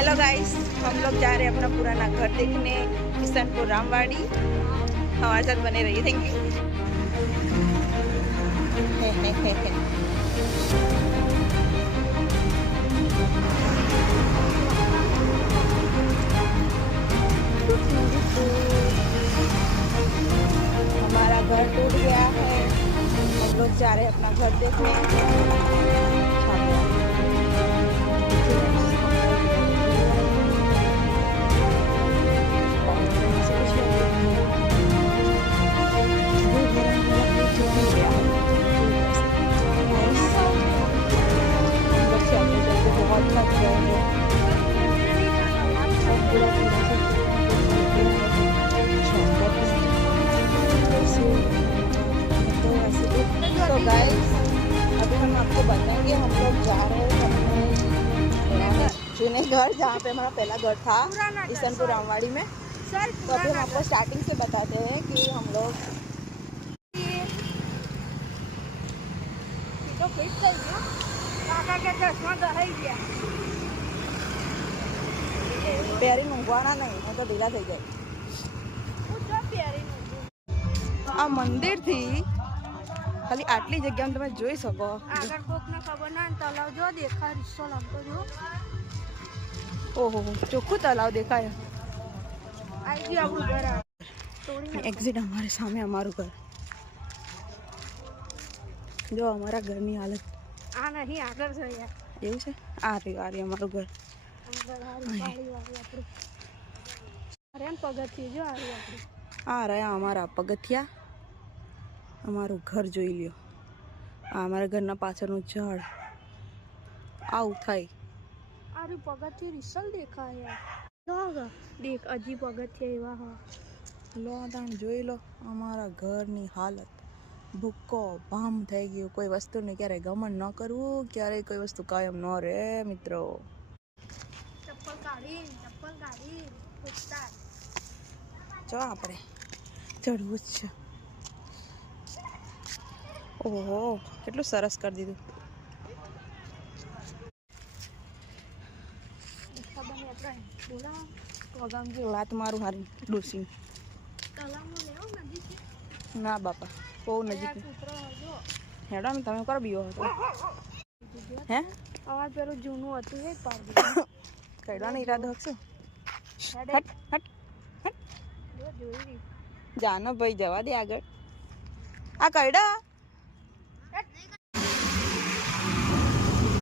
Hello guys, हम लोग जा रहे हैं अपना पुराना घर देखने, किशनपुर रामवाड़ी। हमारे साथ बने रहिए। Thank you. हमारा घर टूट गया है, हम लोग जा रहे हैं अपना घर देखने। तो गाइस, अभी हम आपको बताएंगे हम लोग जा रहे हैं अपने जूने घर, जहाँ पे हमारा पहला घर था किशनपुर रामवाड़ी में। तो अभी हम आपको स्टार्टिंग से बताते हैं कि हम लोग प्यारी ઊંઘવાના નહીં, હું તો ઢીલા થઈ જાય। આ મંદિરથી ખાલી આટલી જગ્યામાં તમે જોઈ શકો। આગળ કોકને ખબર ના તલાવ જો દેખાય, રિક્ષો લાગતો જો। ઓહો, ચોખ્ખું તલાવ દેખાય। આવી ગયું આપણું ઘર। એક્ઝિટ અમારે સામે અમારું ઘર। જો અમારા ઘરની હાલત આ નહીં, આગળ છે યાર। એવું છે? આ રહ્યું અમારું ઘર। પગથિયું જો આવ્યું આપણું। આ રહ્યા અમારા પગથિયા। અમારું ઘર જોઈ લ્યો। આ અમારા ઘરના પાછળનું ઝાડ। આવું થાય। આ રહ્યું પગથિયું, રિસલ દેખાય યાર। દેખ હજી પગથિયા એવા હા। લો તાણ જોઈ લો અમારા ઘરની હાલત। ભૂક્કો ભામ થઈ ગયું। કોઈ વસ્તુને ક્યારે ગમન ન કરવું, ક્યારેય કોઈ વસ્તુ કાયમ ન રહે મિત્રો। ચપ્પલ કાઢી જો આપણે ચડવું જ છે। ઓહો, કેટલું સરસ કરી દીધું। લાત મારું હારી ડોસી। ના બાપા, બહુ નજીક। હેડો ને તમે કરો બીવો હતો હે? અમારે પેલું જૂનું હતું એ પાડી કઈડાનો ઈરાદો હશે? હટ હટ હટ, જોઈ જાનો ભાઈ જવા દે આગળ। આ કઈડા